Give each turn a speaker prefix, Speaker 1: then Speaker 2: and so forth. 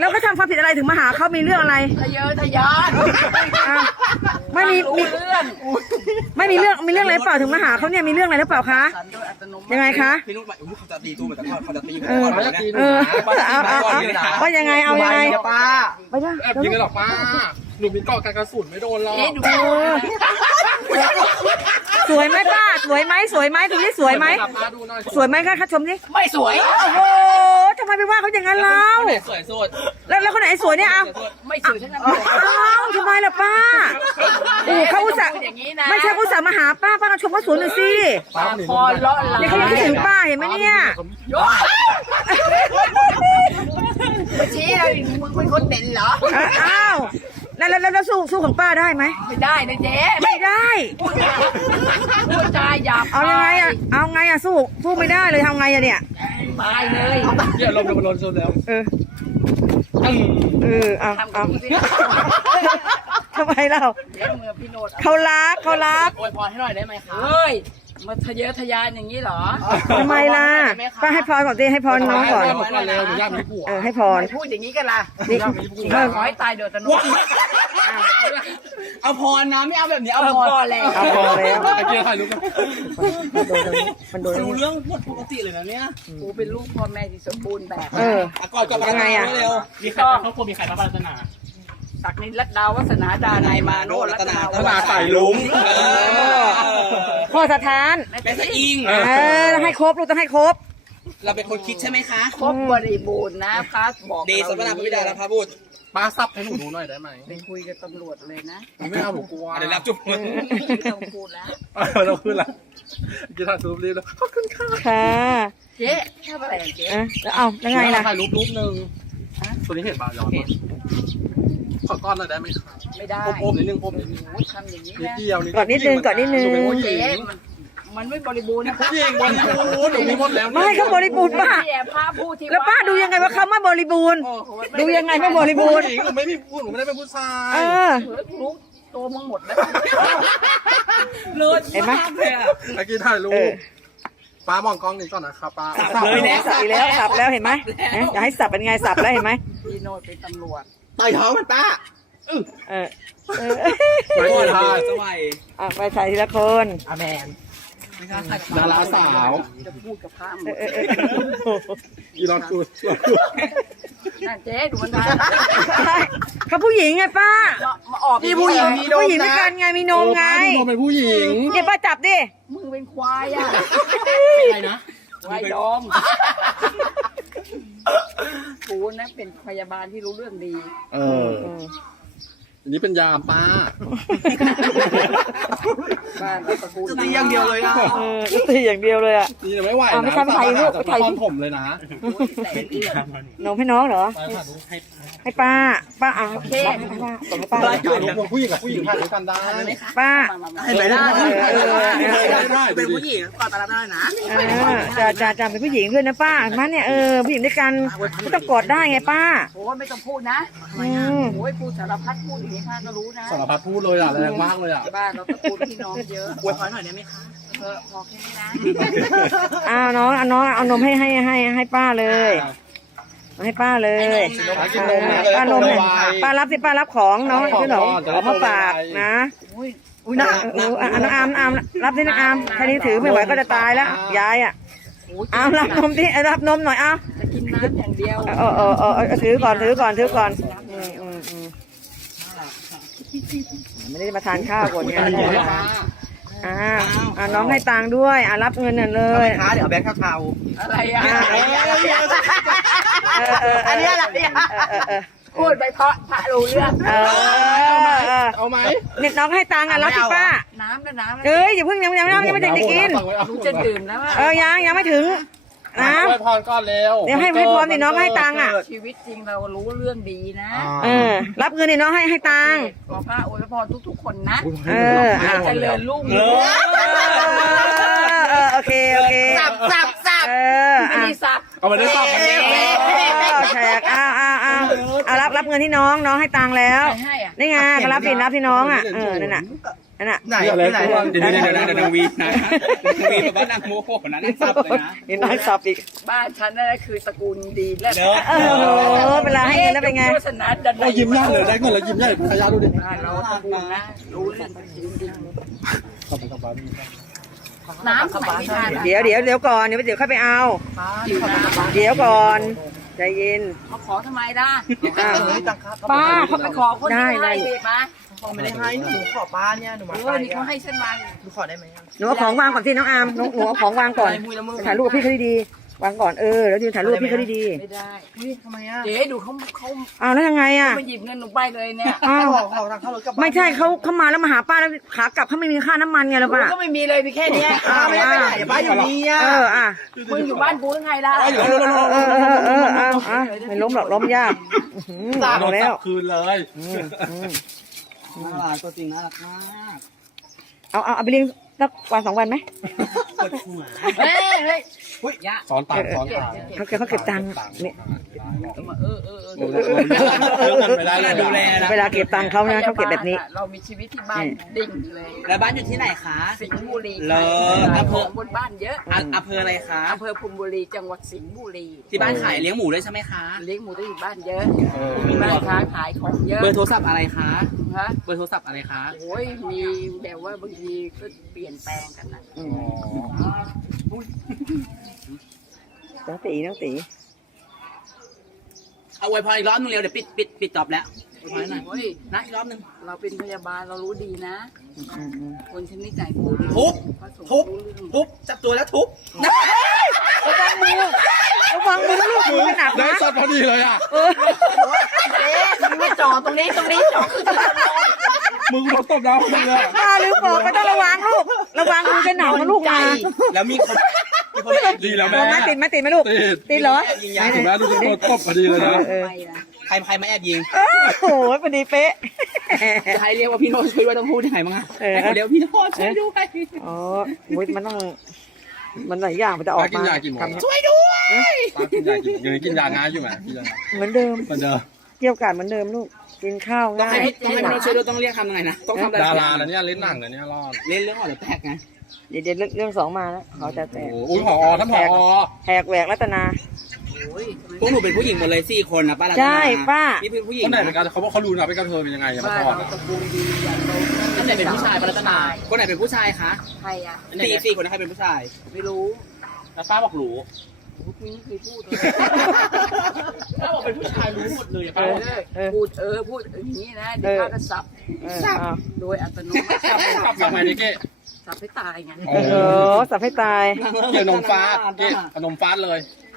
Speaker 1: แล้วเขาทำความผิดอะไรถึงมาหาเขามีเรื่องอะไร
Speaker 2: ทะเยอทะยาน
Speaker 1: ไม่มี
Speaker 2: เรื่อง
Speaker 1: ไม่มีเรื่องอะไรเปล่าถึงมาหาเขาเนี่ยมีเรื่องอะไรหรือเปล่าคะ
Speaker 2: สันโดยอัตโนมัติ
Speaker 1: ยังไงคะ
Speaker 3: พี่นุชเขาจะตีตู้เหมือนกันเขาจะตี
Speaker 1: เออ
Speaker 3: เขาจะตี
Speaker 1: เอาว่ายังไงเอายังไง
Speaker 3: ป้า
Speaker 1: ไปจ้ะ
Speaker 4: แอบยิงกันหรอป้าหนูมีเกาะกันกระสุนไม่โดนหรอก
Speaker 2: เอ๊ะดู
Speaker 1: สวยไหมป้าสวยไหมดูที่สวยไหม
Speaker 4: ป้าดูหน่อย
Speaker 1: สวยไหมคะชมดิ
Speaker 2: ไม่สวย
Speaker 1: โอ้โหทำไมไปว่าเขาอย่างนั้นเล่า
Speaker 3: สวยสุด
Speaker 1: แล้วคนไหนสวยเนี่ยเอา
Speaker 2: ไม่สวยทั้งนั้น
Speaker 1: อ้าวทำไมล่ะป้าโอ้เขาอุตส่าห์
Speaker 2: อย่างนี้นะ
Speaker 1: ไม่ใช่เขาอุตส่าห์มาหาป้าก็ชมว่าสวยหน่อยสิ
Speaker 2: พอเลาะลา
Speaker 1: เนี่ยเขายังคิดถึงป้าเห็นไหมเนี่ย
Speaker 2: มาชี้เลยมึงเป็นคนเด่นเหรอ
Speaker 1: อ้าวแล้วสู้ของป้าได้ไหม
Speaker 2: ไม่ได้นะเจ๊
Speaker 1: ไม่ได้
Speaker 2: พูดจาหยาบ
Speaker 1: เอายังไงอะเอาไงอะสู้ไม่ได้เลยทำไงอะเนี่ย
Speaker 2: ตายเลย
Speaker 4: เนี่ยลมมันโดนชนแล้ว
Speaker 1: เอา
Speaker 2: ทำกับมึงสิ
Speaker 1: ทำไมเรา
Speaker 2: เจ๊มือพี่โนด
Speaker 1: เขารัก
Speaker 3: อวยพรให้หน่อยได้ไหมคะ
Speaker 2: เฮ้ยมาทะเยอทะยานอย่างนี้เหรอ
Speaker 1: ทำไมล่ะป้าให้พรก่อนดิให้พรน้องก่อน
Speaker 4: หมดก่อนเร็วหนูอยากมีผัว
Speaker 1: ให้พร
Speaker 2: ไม่พูดอย่างนี้กันล่ะ
Speaker 1: นี่
Speaker 2: ขอให้ตายโดยอัตโนมัติ
Speaker 3: เอาพรนะไม่เอาแบบนี้เอาพ
Speaker 2: พ
Speaker 3: ร
Speaker 2: อแล้ว
Speaker 1: เอาพรแล้ว
Speaker 4: ไอ้เกียร์ถ่ายรูปกัน
Speaker 1: มันโดน
Speaker 3: รู้เรื่องหมดปกติเลยนะเนี่ย
Speaker 2: กูเป็นลูกพ่อแม่ที่สมบูรณ์แบบ
Speaker 3: ก่อนยังไงอ่ะเร็ว
Speaker 4: มีใครครอบครัวมีใครมาปรารถนา
Speaker 2: ศักดิ์นินรัตดาวัฒนาดานายมาโนรัตนา
Speaker 4: ขนาดใส่ลุง
Speaker 1: พ่อสถาน
Speaker 3: เป็นสะอิง
Speaker 1: ต้องให้ครบลูกต้องให้ครบ
Speaker 3: เราเป็นคนคิดใช่ไหมคะ
Speaker 2: ครบบริบูรณ์นะพระบอก
Speaker 3: เดชสมนาพระบิดาและพระบุตร
Speaker 4: ป้าซับให้หนูดูหน่อยได้ไหม
Speaker 2: ไปคุยกับตำรวจเลยนะ
Speaker 4: หนูไม่เอาหนูกลัว
Speaker 3: เดี๋ยวรับจุ๊บ
Speaker 2: ไม่ต้องพูดแล้ว
Speaker 4: เราขึ้นละกีถ่ายรูปรีบแล้วขอบคุณค่ะ
Speaker 1: ค่ะ
Speaker 2: เจ๊ชอบอะไรอ่ะเจ๊
Speaker 1: แล้วเอาแล้วไงล่ะ
Speaker 4: ถ่ายรูปหนึ่งตัวนี้เห็นบ่าย้อนขอก้อนหน่อยได้ไหมคะ
Speaker 2: ไม่ได้
Speaker 4: อมนิดนึงอมนิดนึง
Speaker 2: โอ้ยทำอย่างนี้
Speaker 4: นิด
Speaker 2: นะ
Speaker 4: เดียว
Speaker 1: กอดนิดนึง
Speaker 2: เจ๊มันไม่บริบูรณ์นะ
Speaker 4: ผู้หญิงวันนี้หนูมีหมดแล้ว
Speaker 1: ไม่เขาบริบูรณ์ป้า
Speaker 2: เนี่ยพระพูดที่
Speaker 1: แล้วป้าดูยังไงว่าเขาไม่บริบูรณ์ ดูยังไงไม่บริบูรณ์
Speaker 4: หนูไม่มีผู้หนูไม่ได้เป็นผู้ชาย
Speaker 2: รู้ตัวมึงหมดแล้ว
Speaker 3: เลิศ
Speaker 1: เห็นไหม
Speaker 4: เมื่อกี้ถ่ายรูปป้ามองกล้องนี้ก่อนนะครับป้า
Speaker 3: เลยนะ
Speaker 1: สับอีกแล้วสับแล้วเห็นไหมอย่าให้สับเป็นไงสับแล้วเห็นไหม
Speaker 2: พี่โนดเป็นตำรวจ
Speaker 3: ต่อยท้องมันป้า
Speaker 4: ไม่
Speaker 3: โอ้ย
Speaker 4: ถ่าย
Speaker 3: สมัย
Speaker 1: ไปใส่ทีละคน
Speaker 3: อาแมน
Speaker 4: ดาราสาว
Speaker 2: จะพูดกับพระหมด
Speaker 4: อีลอนกูด
Speaker 2: นั่นเจ๊ดูมันทำ
Speaker 1: เขาผู้หญิงไงป้า
Speaker 2: มาออก
Speaker 3: นี่ผู้หญิงมีโด
Speaker 1: ผู้
Speaker 3: ม
Speaker 1: หญิงด้วย
Speaker 3: นะ
Speaker 1: กันไงมีนมไง
Speaker 4: พี่โดมเป็นผู้หญิง
Speaker 1: เนี่ยป้าจับดิ
Speaker 2: มึงเป็นควายอ่ะ
Speaker 4: อะไรนะ
Speaker 2: ควายดอมกูนะเป็นพยาบาลที่รู้เรื่องดี
Speaker 4: อันนี้เป็นยามป้า
Speaker 2: บ้านเราตระกูล
Speaker 3: จะตีอย่างเดียวเลยอ่ะ
Speaker 1: ตีอย่างเดียวเลยอ่ะ
Speaker 4: นี่ไม่ไหว
Speaker 1: ไม่ทำไทยลูกไทย
Speaker 4: ตอนผมเลยนะ
Speaker 2: แต่เรื่อง
Speaker 1: นมให้น้องเหรอ
Speaker 4: ไปค่ะดูให้
Speaker 1: ให้ป้าอ่ะส่งให้ป้า
Speaker 4: ผู้หญิงกับผู้หญิงถ่ายด้วยกันได้
Speaker 1: ป้า
Speaker 3: เห็นไหมล่ะ
Speaker 4: ได้
Speaker 3: เป็นผู้หญิงก่อนตาได้นะ
Speaker 1: จะเป็นผู้หญิงด้วยนะป้ามันเนี่ยผู้หญิงด้วยกันก็ต้องกอดได้ไงป้า
Speaker 2: โอ้ยไม่ต้องพูดนะโอ้ยพูดสารพัดพูดอย่างนี้ข้าก็รู้นะ
Speaker 4: สารพัดพูดเลยอ่ะแรงมากเลยอ่ะ
Speaker 2: บ้านเราตระกูลพี่น้องเยอะ
Speaker 3: อวยพรหน่อยได้ไหมคะ
Speaker 2: พอแค่นี้นะ
Speaker 1: น้องเอานมให้ป้าเลยให้ป้าเลยป้านมเนี่ยป้ารับสิป้ารับของน้องพี่หนองเอามาฝากนะ
Speaker 2: อุ้ยนะ
Speaker 1: น้องอามรับสิน้องอามแค่นี้ถือไม่ไหวก็จะตายแล้วยายอ่ะเอารับนมที่รับนมหน่อยเอา
Speaker 2: จะกินน้ำอย่างเดียว
Speaker 1: ถือก่อนไม่ได้มาทานข้าวก่อนไงน้องให้ตังค์ด้วยรับเงินน่ะเลย
Speaker 3: ค้าเดี๋ยวแบงค์เทา
Speaker 2: อะไรอ่ะ
Speaker 3: อันนี้อะไร
Speaker 2: พูดไปเพราะพระรู้เรื่อง
Speaker 4: เอาไหม
Speaker 1: เนี่ยน้องให้ตังค์รับสิป้า
Speaker 2: น้ำก็น้ำ
Speaker 1: เอ้ยอย่าเพิ่งยังไม่ถึงได้กิน
Speaker 2: รู้จะดื่มแล้วอ่ะ
Speaker 1: ยังไม่ถึงน้
Speaker 4: อวยพรก่อนเร็ว
Speaker 1: ำเดี๋ยวให้พรนี่น้องให้ตังค์อ่ะ
Speaker 2: ชีวิตจริงเรารู้เรื่องดีนะ
Speaker 1: รับเงินนี่น้องให้ตังค์
Speaker 2: ขอพระอวยพรทุกๆคนนะ
Speaker 1: เ
Speaker 2: เจริญรุ่ง
Speaker 1: โอเค
Speaker 3: สับ
Speaker 2: ไม่มีสับ
Speaker 4: เอามาได้สับกันเนี่ย
Speaker 1: แขกรับเงินที่น้องให้ตังค์แล้ว
Speaker 2: ใครให้อ่ะ
Speaker 1: นี่ไงก็รับที่น้องอ่ะนั่นน่ะนั่นน่ะ
Speaker 3: ไหนที่ไหน
Speaker 4: เดี๋ยวนางวีนะนางวีแบบว่านางโมโหนะนางซับเลยนะ
Speaker 1: นี่น่าสับอีก
Speaker 2: บ้านฉันนั่นคือตระกูลดีและ
Speaker 3: เนอะ
Speaker 1: เวลาให้เงินแล้วเป็นไง
Speaker 2: โฆษณาดัน
Speaker 4: โอ้ยิ้มได้เลยได้เงินแล้วยิ้มได้ขยะดูดิ
Speaker 2: บ้านเราตระกูลนะรู้เรื่องจริงๆน้ำสมัยไม่ทาน
Speaker 1: เดี๋ยวก่อนเดี๋ยวค่อยไปเอา
Speaker 2: อยู่น้ำ
Speaker 1: เดี๋ยวก่อนใจเย็น
Speaker 2: มาขอทำไมล่ะ
Speaker 1: อ้าว
Speaker 2: ป้าเขาไปขอคนที่ให้สิมา
Speaker 3: ผมไม่ได้ให้หนูขอป้าเนี่ยหนูมา
Speaker 2: นี่เขาให้ฉันมา
Speaker 3: หนูขอได้ไหม
Speaker 1: หนูเอาของวางก่อนสิน้องอาร์มหนูเอาของวางก่อนถ่ายรูปกับพี่เขาดีๆวางก่อนแล้วยืนถ่ายรูปกับพี่เขาดี
Speaker 2: ไม่ได้
Speaker 3: ทำไมอ่ะ
Speaker 2: เจ๊ดูเขา
Speaker 1: ๆอ้าวแล้วยังไงอ่ะ
Speaker 2: มาหยิบเงินหนูไปเลยเนี่ย
Speaker 1: อ้าว
Speaker 3: ขอทางเข้ารถกลับ
Speaker 1: ไม่ใช่เขามาแล้วมาหาป้าแล้วขากลับเขาไม่มีค่าน้ำมันไงล่ะป้า
Speaker 2: ก็ไม่มีเลยมีแค่เนี้ย
Speaker 3: ป้าไม่ได้ไปไหนป้าอยู่นี่อ่ะ
Speaker 1: อ่ะ
Speaker 2: มึงอยู่บ้านกูยังไงล่ะ
Speaker 1: ไม่ล้มหรอกล้มยากเอาแล้ว
Speaker 4: คืนเลย
Speaker 3: น่ารักตัวจริงน่ารักมาก
Speaker 1: เอาไปเลี้ยงสักวัน2 วันไหม
Speaker 3: ปวดหัว
Speaker 2: เฮ้ยยะ
Speaker 4: ซ้อนปากซ้อนปาก
Speaker 1: เขาเก็บตังค์เนี่ย
Speaker 4: เรื่องกันไปได้เลย
Speaker 3: ดูแลนะ
Speaker 1: เวลาเก็บตังค์เขานะเขาเก็บแบบนี้
Speaker 2: เรามีชีวิตที่บ้านดิ่งเลย
Speaker 3: แล้วบ้านอยู่ที่ไหนคะ
Speaker 2: สิงห์บุรี
Speaker 3: เลิศ
Speaker 2: อำเภอบนบ้านเยอะ
Speaker 3: อำเภออะไรคะ
Speaker 2: อำเภอพรมบุรีจังหวัดสิงห์บุรี
Speaker 3: ที่บ้านขายเลี้ยงหมูด้วยใช่ไหมคะ
Speaker 2: เลี้ยงหมูได้อยู่บ้านเยอะมีบ้านค้าขายของเยอะ
Speaker 3: เบอร์โทรศัพท์อะไรคะ
Speaker 2: ฮะ
Speaker 3: เบอร์โทรศัพท์อะไรคะ
Speaker 2: โอ้ยมีแบบว่าบางทีก็เปลี่ยนแปลงกันนะ
Speaker 1: น้องตี
Speaker 3: เอาไว้พออีกรอบนึงเร็วเดี๋ยวปิดจอบแล้วอวยพรหน่อย
Speaker 2: โอ้ย
Speaker 3: นะอีกรอบนึง
Speaker 2: เราเป็นพยาบาลเรารู้ดีนะ คนชนิดไหนพูด
Speaker 3: ทุบ
Speaker 2: พระสงฆ์
Speaker 3: ทุบ
Speaker 2: รู้เรื่อง
Speaker 3: ทุบจับตัวแล้วทุบ
Speaker 1: ระวังมือลูกมือหนัก
Speaker 4: ได้
Speaker 1: นะ
Speaker 4: สดพอดีเลยอ่ะ
Speaker 2: มาจ่อตรงนี้จ่อ
Speaker 4: มึงโดนตบดาวพอดีเลย
Speaker 1: ป้าลืมบอกไม่ต้องระวังลูกระวังมือจะหนาวนะลูกนะ
Speaker 3: แล้วมีคน
Speaker 4: ดีแล้ว
Speaker 1: โด
Speaker 4: แม่
Speaker 1: นไหมติดไหมลูกติดเหรอ
Speaker 3: ยิงยา
Speaker 4: ถูกแล้วดูโดนตบพอดีเลยนะ
Speaker 2: ไปนะ
Speaker 3: ใครมาแอบยิง
Speaker 1: โอ้โหพอดีเป๊ะ
Speaker 3: จะให้เรียกว่าพี่โน้ตช่วยด้วยต้องพูดยังไงบ้างอะให้เขาเรียกว่าพี่โน้ตช่วยด้วย
Speaker 1: อ๋อมันต้องมันหลายอย่างมันจะออก
Speaker 4: กิน
Speaker 1: มาย
Speaker 4: ากี่โมง
Speaker 3: ช่วยด้วย
Speaker 4: ป้ากินยากี่ยังกินยาง่ายอยู่ไหมกินยา
Speaker 1: เหมือนเดิม
Speaker 4: เหมือนเดิม
Speaker 1: เกี่ยวกันเหมือนเดิมลูกกินข้าว
Speaker 3: ต้อง
Speaker 1: ง่าย
Speaker 3: ให้พี่โน้ตช่วยด้วยต้องเรียกคำยังไงนะต้องทำอะไร
Speaker 4: ดาราแล้วเนี่ยเล่นหนังแล้วเนี่ยรอด
Speaker 3: เล่นเรื่องหอหรือแตกไง
Speaker 1: เดี๋ยวเรื่อง2มาแล้วเขาจะแตก
Speaker 4: โอ้ยผอท่านผอ
Speaker 1: แหกแหวกรัตนา
Speaker 2: โอ้ย
Speaker 3: พวกหนูเป็นผู้หญิงหมดเลย4 คนนะป้ารัตนา
Speaker 1: ใช่ป้า
Speaker 3: นี่เป็นผู้หญิง
Speaker 4: คนไหนเป็นการเขาบอกเขารู้นะเป็นกระเทยเป็นยังไงอย่ามา
Speaker 2: บ้าน
Speaker 4: ถอด
Speaker 2: เราตระกูลดีอย่างเรา
Speaker 3: คนไหนเป็นผู้ชายป้ารัตนาคนไหนเป็นผู้ชายคะ
Speaker 2: ใครอ่ะ
Speaker 3: 4คนนะใครเป็นผู้ชาย
Speaker 2: ไม่รู้
Speaker 3: แล้วป้าบอกรู้
Speaker 2: มึงไม่เคยพูดเลย
Speaker 3: ป้าบอกเป็นผู้ชายรู้หมดเลยป้า
Speaker 2: พูดพูดอย่างนี้นะเดี๋ยวข้าก็สับโดยอัตโนมัติ
Speaker 4: กลับมาดิเก้
Speaker 2: สับให้ตายไง
Speaker 4: โอ้
Speaker 1: สับให้ตาย
Speaker 4: เกี่ยวนมฟาดเก้นมฟาดเลย